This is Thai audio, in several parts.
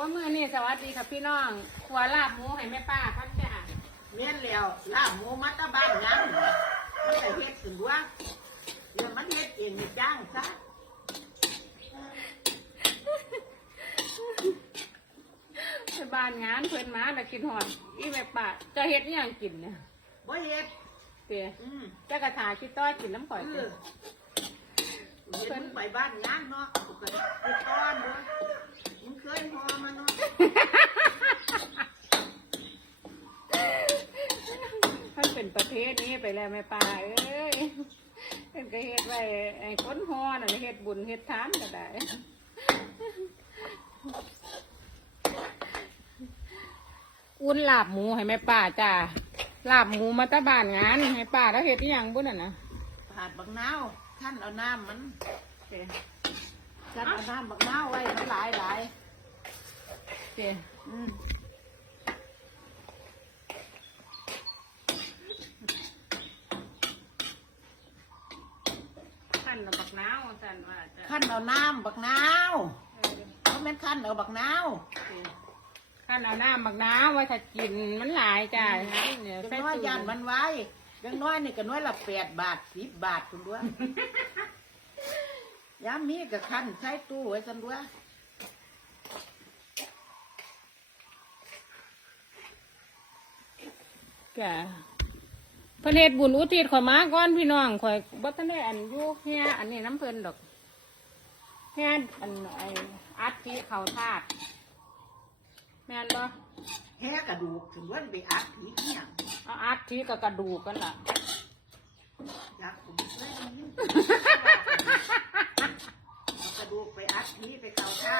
อ้ยมือนี่สวัสดีค่ะพี่น้องครัวลาบหมูให้แม่ป้าพันจ้าเมียนแล้วลาบหมูมัตตาบ้านยังมันแต่เฮ็ดถึงว่าเดี๋ยวมันเฮ็ดเองนี่จ้างซะไปบ้านงานเพิ่นมาแต่กินหอดอีแม่ป้าจะเฮ็ดอิหยังกินเนี่ยบ่เฮ็ดเปียอืมจะกระถาคิดต้อยกินน้ำข่อยเอเปียอเฮ็ดมึงไปบ้านงานเนาะกูก็ไปต้อนเด้อมึงเคยพอมันเนาะ มัน เป็นประเทศนี้ไปแล้วแม่ป้าเอ้ยเพิ่นก็เฮ็ดไว้ไอ้คนฮอน่ะเฮ็ดบุญเฮ็ดทานก็ได้อุ่นลาบหมูให้แม่ป้าจ้าลาบหมูมาแตะบ้านงานให้ป้าแล้วเฮ็ดอีหยังบุญน่ะนะผาดบักนาวท่านเอาน้ำมันเปียท่านเอาน้ำบักนาวไว้มันหลายหลายเปียอืม นเอาบักนาวสั่นว่าจะท่านเอาน้ำบักนาวเออเขาแม่นท่านเอาบักนาวขั้นเอาน้ำบักนาวไว้ถ้ากินมันหลายจ้าเนี่ยจังใส่น้อยตู้ยานมันไว้จังน้อยนี่ก็น้อยละแปดบาทสิบบาทคุณด้วยยามมีกับคันใช้ตู้ไว้สันด้วยจ้ะ พระเนตรบุญอุทิศข่อยมาก่อนพี่น้องข่อยบ่ทันได้อันอยู่เฮียอันนี้น้ำเพิ่นดอกเฮียอันไออัดที่เขาทาดแม่นบ่แห่กระดูกถึงว่าไปอัดผีเนี่ยเอาอัดที่กับกระดูกกันล่ะอยากผมเคยได้ยินเอากระดูกไปอัดผีไปเข้าท่า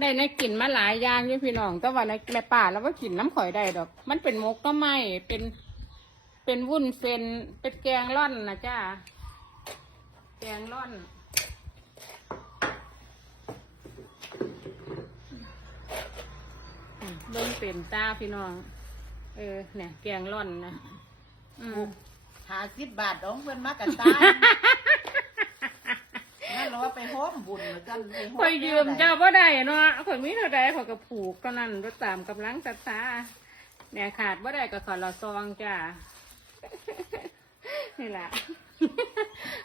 ได้ในกลิ่นมาหลายอย่างอยู่พี่น้อง แต่ว่าในแม่ป่าแล้วว่ากินน้ำข่อยได้ดอก มันเป็นมกก็ไม่เป็นเป็นวุ้นเส้นเป็นแกงร่อนนะจ้าแกงร่อนเบิ่งเป็นตาพี่น้อง เออเนี่ยแกงร่อนนะอืม หาสิบบาทของเพื่อนมากระตายนั่นเรา ว่าไปโฮมบุญเหมือนกันไปโฮข่อยยืมเจ้าบ่ได้เนาะข่อยมีเท่าใดข่อยก็ผูกเท่านั้นรถตามกำลังศรัทธาเนี่ยขาดบ่ได้ก็ขอละซองจ้า นี่แหละ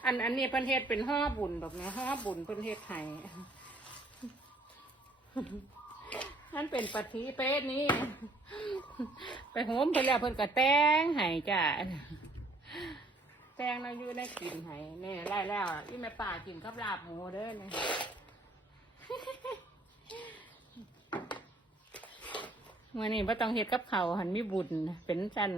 อันอันนี้เพิ่นเฮ็ดเป็นห่อบุญดอกนะห่อบุญเพิ่นเฮ็ดให้นั่นเป็นปฏิเปตนี้ ไปโหมเพิ่นแล้วเพิ่นก็แต่งให้จ้า แตงเราอยู่ในกินให้นี่ไล่แล้วอีแม่ป่ากินกับลาบหมูเด้อเนี่มื่อนี้บ่ต้องเฮ็ดกับเขาวหันมีบุญเป็นจัน